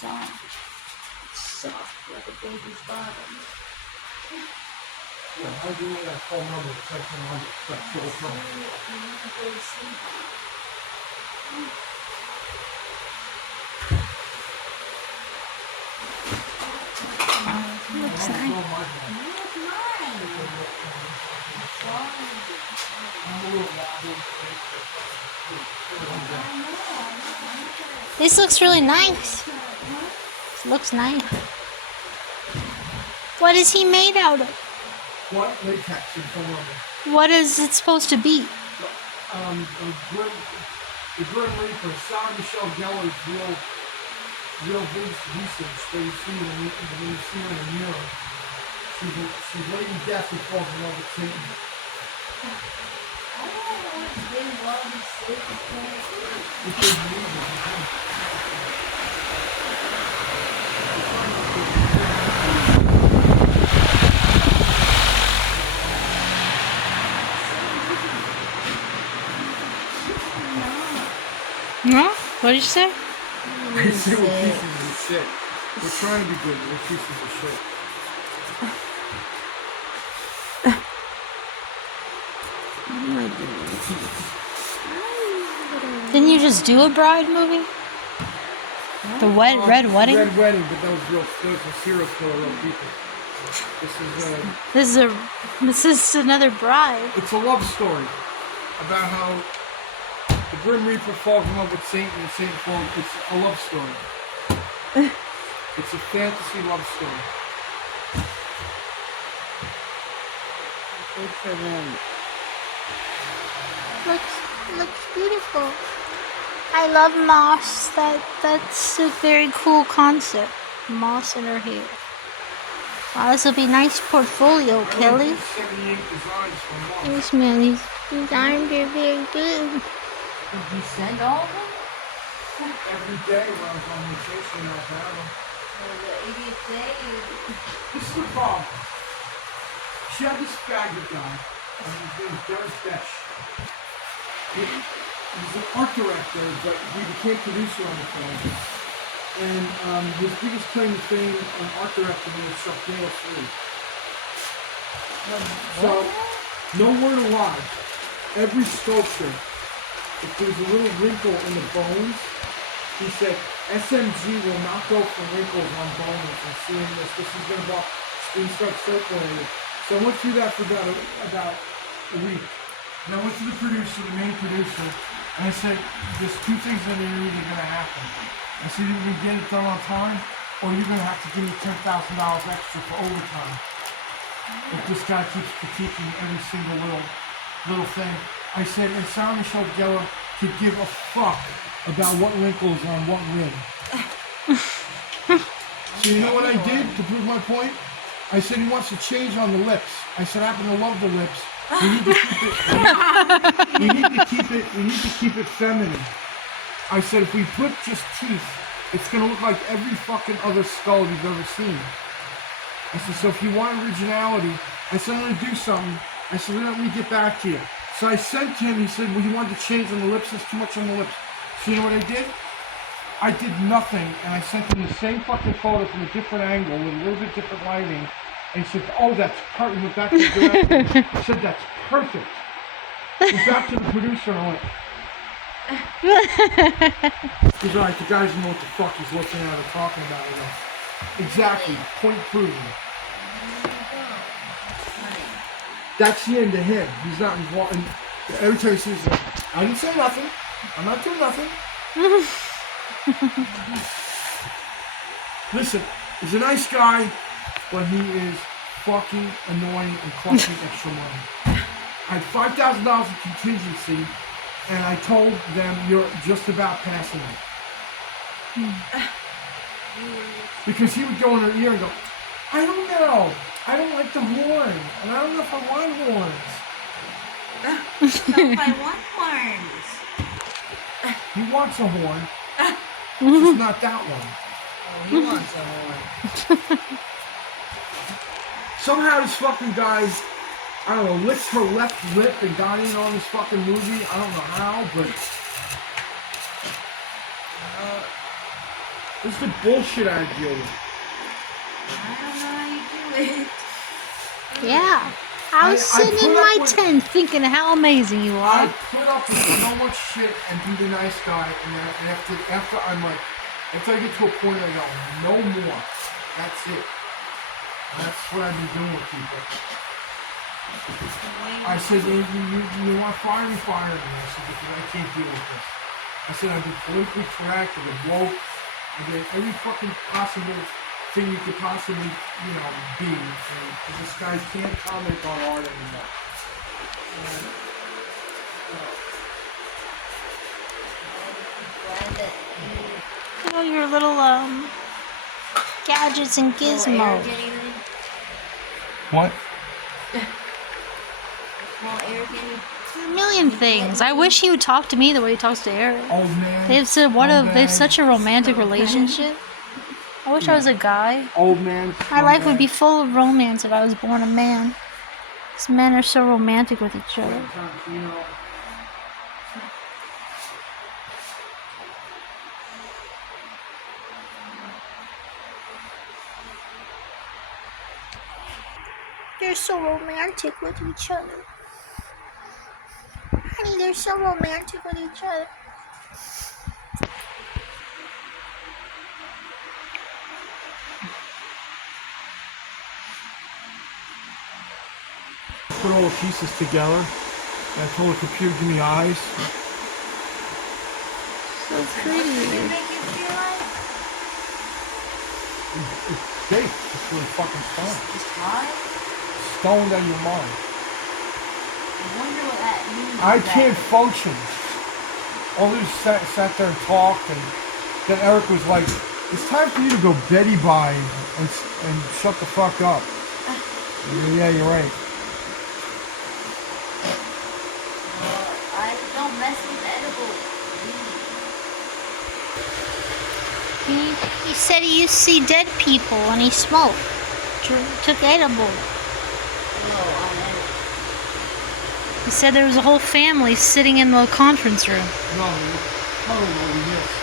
soft. It's soft like a baby's bottom. Yeah, how do you that phone number? Section on that full phone. Looks nice. This looks really nice. This looks nice. What is he made out of? What? Latex in phone number. What is it supposed to be? The Grim Reaper, Sarah Michelle Gellar's real Vincent that you see when you see her in the mirror. She's Lady Death who falls in love with Satan. No? What did you say? I say we're pieces of shit. We're trying to be good, but we're pieces of shit. Didn't you just do a bride movie? The Red Wedding? Red Wedding, but those a serial killer real people. This is another bride. It's a love story about how the Grim Reaper falls in love with Satan and Satan falls. It's a love story. It's a fantasy love story. Good for them. Looks beautiful. I love moss. That's a very cool concept. Moss in her hair. Wow, this will be a nice portfolio, Kelly. 78 designs for Moss. Yes, man, these designs are very good. Did you send all of them? Every day when I was on vacation, I found them. Well, the 80th day. This is the problem. She had this faggot guy, and his name is Derek Besh. He's an art director, but he became producer on the film. And his biggest claim to fame on art directing was Sharknado 3. So, no word of lie. Every sculpture, if there's a little wrinkle in the bones, he said, SMG will not go for wrinkles on bones and seeing this. This is going to start circulating. So I went through that for about a week. And I went to the producer, the main producer, and I said, there's two things that are either going to happen. I said, you're going to get it done on time, or you're going to have to give me $10,000 extra for overtime. If this guy keeps critiquing every single little thing. I said, and Sarah Michelle Gellar could give a fuck about what wrinkles on what rib. So you know what I did to prove my point? I said he wants to change on the lips. I said I happen to love the lips. We need to keep it. We need to keep it feminine. I said if we put just teeth, it's gonna look like every fucking other skull you've ever seen. I said so if you want originality, I said I'm gonna do something. I said let me get back to you. So I sent him. He said well he wanted to change on the lips. There's too much on the lips. So you know what I did? I did nothing, and I sent him the same fucking photo from a different angle with a little bit different lighting. And he said, oh, that's perfect. Went back to the director. I said, that's perfect. Went back to the producer and I went, he's like, the guys know what the fuck he's looking at or talking about. You know. Exactly. Point proven. That's the end of him. He's not involved. And every time he sees it, I didn't say nothing. I'm not doing nothing. Listen, he's a nice guy, but he is fucking annoying and costing extra money. I had $5,000 in contingency, and I told them you're just about passing it. Because he would go in her ear and go, I don't know. I don't like the horn, and I don't know if I want horns. No, I want horns. He wants a horn. It's not that one. Oh, he wants a horn. Somehow this fucking guy, I don't know, licked her left lip and got in on this fucking movie. I don't know how, but This is the bullshit I deal with. I don't know how you do it. Yeah. I was I sitting put in up my with- tent thinking how amazing you I are. put up with so much shit and be the nice guy, and then after I'm like, after I get to a point, I go, no more. That's it. That's what I've been doing with people. I said, you want to fire me, fire me. I said, because I can't deal with this. I said, I've been politically correct, I've been woke, I've been every fucking possible thing you could possibly, be. And this guy can't comment on art anymore. Glad that You know, your little, gadgets and you gizmos. What? Small Arrogant. A million things. I wish he would talk to me the way he talks to Eric. Old man. They've said they've such a romantic relationship. I wish I was a guy. Old man. My life would be full of romance if I was born a man. Because men are so romantic with each other. They're so romantic with each other. Honey, they're so romantic with each other. Put all the pieces together. And I told the computer to give me eyes. So pretty. Make you feel like It's big. It's really fucking stoned. just high? Stoned out of your mind. I wonder what that means. I can't function. All these sat there and talked, and then Eric was like, "It's time for you to go Betty by and shut the fuck up." Yeah, you're right. I don't mess with edible weed. He said he used to see dead people and he smoked. Took edible. No, on edible. He said there was a whole family sitting in the conference room. No, I don't know. We missed.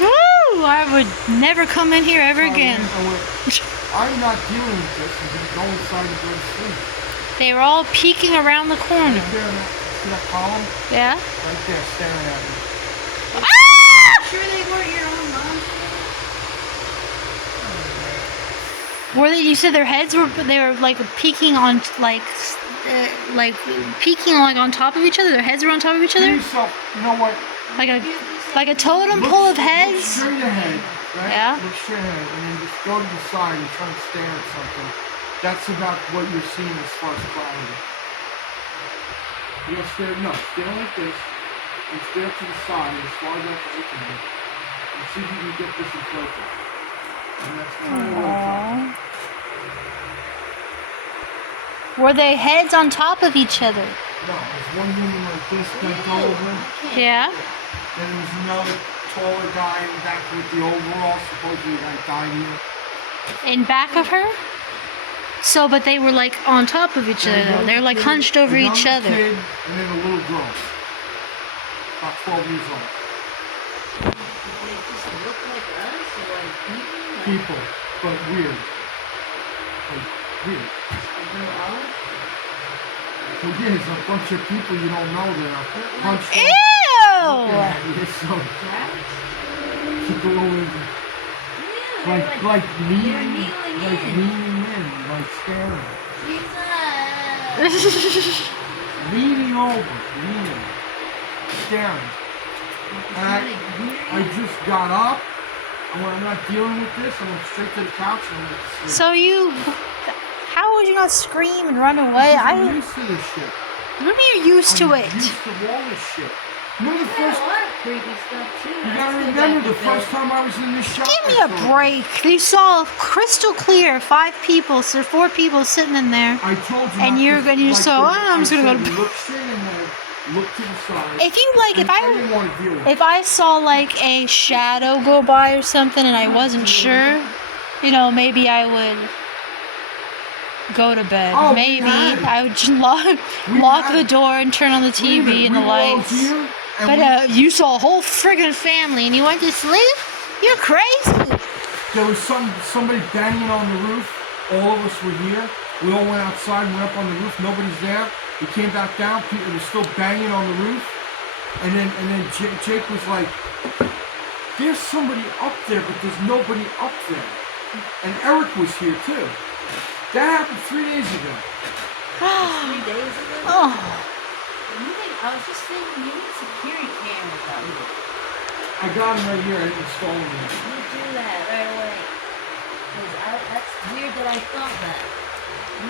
Woo! I would never come in here ever again. I'm not dealing with this. I'm going to go inside and go to sleep. They were all peeking around the corner. Right there, see that column? Yeah? Right there, staring at me. Sure they weren't your own mom? Were they? You said their heads were. They were like peeking on peeking on top of each other. Their heads were on top of each Give other. yourself, you know what? Like a totem pole of Look heads. straight ahead, right? Yeah. Look straight ahead, and then just go to the side and try to stare at something. That's about what you're seeing as far as clarity. You gotta stare, no, stare like this, and stare to the side as far as that you can, and see if you can get this in focus. And that's kind of what I'm trying. Were they heads on top of each other? No, there's one woman like this, bent over. Yeah. Then there's another taller guy in the back with the overall, supposedly like died here. In back of her? So, but they were like on top of each other though. They're like hunched over each other. Kid, and then a little girl. About 12 years old. They just look like us or like people? People, but weird. Like, weird. So yeah, it's a bunch of people you don't know that are punched Ew! at you, so people always like leaning in, like staring. Leaning over, staring. And I just got up, and when I'm not dealing with this, I went straight to the couch and went to sleep. So how would you not scream and run away? I'm used to this shit. Maybe you're used to I'm it. used to all this shit. Remember the first? A lot of creepy stuff too. You gotta remember the first time I was in this shop. Give me a break. You saw crystal clear 4 people sitting in there. I told you. And not you're to- gonna- you're like so, the- I'm just I gonna go said, to- Look straight ahead. Look to the side. If you like, and I didn't want to deal with it. if I saw like a shadow go by or something and I wasn't sure, maybe I would go to bed. Oh, we Maybe had it. I would just We lock had the it. door and turn on the TV and the We were all lights. here, And But you saw a whole friggin' family and you went to sleep? You're crazy. there was somebody banging on the roof. All of us were here. We all went outside and went up on the roof. Nobody's there. We came back down. People were still banging on the roof. And then Jake was like, "There's somebody up there, but there's nobody up there." And Eric was here too. That happened 3 days ago. 3 days ago? Oh. I was just thinking, you need security cameras out here. I got them right here. I installed them. You do that right away. Because that's weird that I thought that.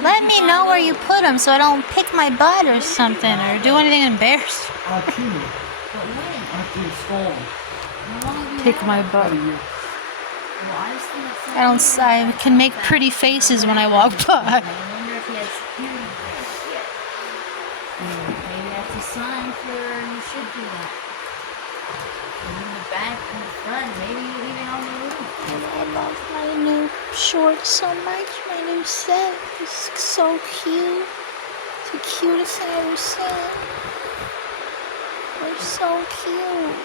Let me know where you put them so I don't pick my butt or something or do anything embarrassing. But when? I have to install them. How long have you Pick had my it? butt. Well, I just think it's I don't. I can make pretty faces when I walk by. I wonder if he has security cameras yet. Maybe that's a sign for you should do that. And in the back and the front, maybe even on the roof. I love my new shorts so much. My new set is so cute. It's the cutest thing I've ever seen. They're so cute.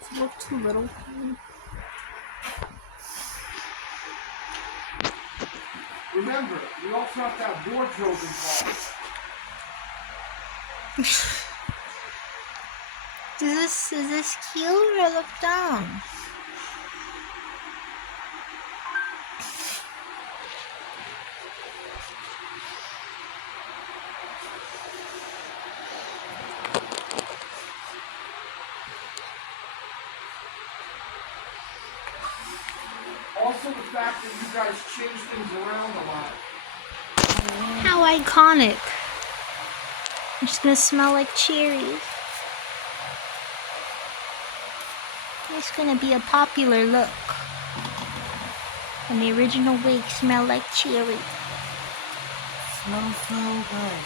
It's look too little for me. Remember, we also have to have wardrobe involved. Is this cute or look down? Also the fact that you guys change things around a lot. How iconic. I'm just gonna smell like cherries. It's gonna be a popular look. And the original wig smell like cherry. Smells so good.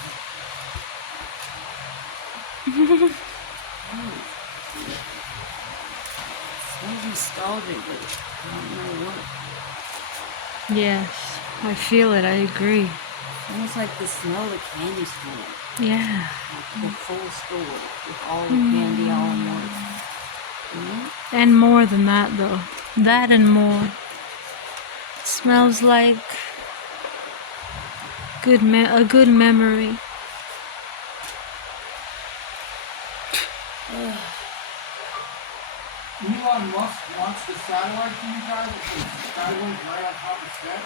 Smells nostalgic, but I don't know what. Yes, I feel it. I agree. Almost like the smell of the candy store. Yeah. Like the full store with all the candy all in one. And more than that, though. That and more. It smells like a good memory. Elon Musk wants the satellite for you guys. The satellite right on top of set.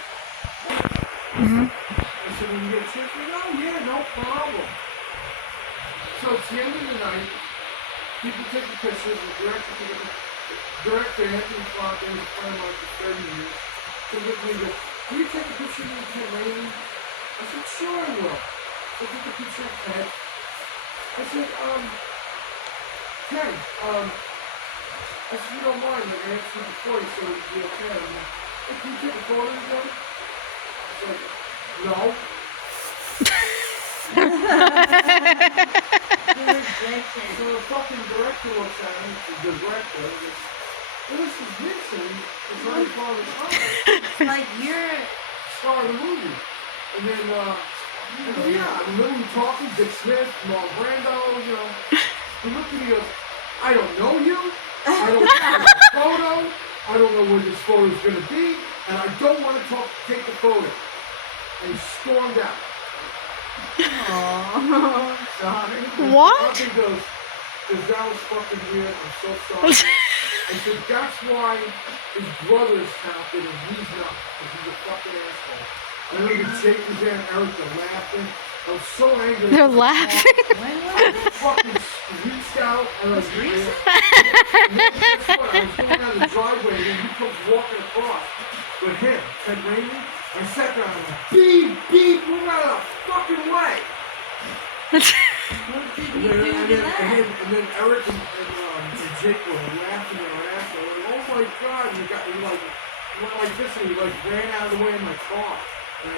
And so when you get chips, you go, oh yeah, no problem. So it's the end of the night. People take the pictures. The director Anthony Clark is a friend of mine for 30 years. So with me, he goes, "Will you take a picture of me and Ted Raimi?" I said, "Sure I will." So I took a picture of Ted. I said, Ted, I said, "You don't mind, like I asked you before, you said it would be okay." I'm like, "Hey, can you take a photo together?" I said, "No." So the fucking director looks at him, the director, and goes, "Well, this is Vincent. It's already part of the time. It's like you're Star of the movie." And then, I go, "Yeah." I'm literally talking, Dick Smith, Mark Brando, you know. He looked at me and goes, "I don't know you. I don't have a photo. I don't know where this photo is going to be. And I don't want to take the photo." And he stormed out. oh, sorry. What? Nothing goes, "Because that was fucking weird. I'm so sorry." I said, "That's why his brother's talented and he's not. Because he's a fucking asshole." I remember Jake was there and Eric were laughing. I was so angry. They're laughing. When was I fucking reached out and I was recent? and then guess what? I was going down the driveway and then he comes walking across with him, Ted Raimi. I sat there and I'm like, "Beep, beep, move out of the fucking way." What did And you then, do and to then, that? and then Eric and Jake were laughing their ass off. Like, "Oh my God," you like went like this and he like ran out of the way of my car. And I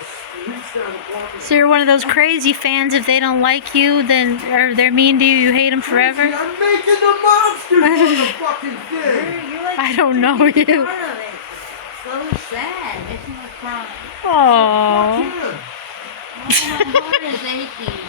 reached down the block. So you're one of those crazy fans. If they don't like you, then or they're mean to you, you hate them forever. I'm making the monsters on the fucking thing. You're like I don't know taking you. part of it. So sad. It's not crying. Aww. Fuck him. Oh, my heart is aching.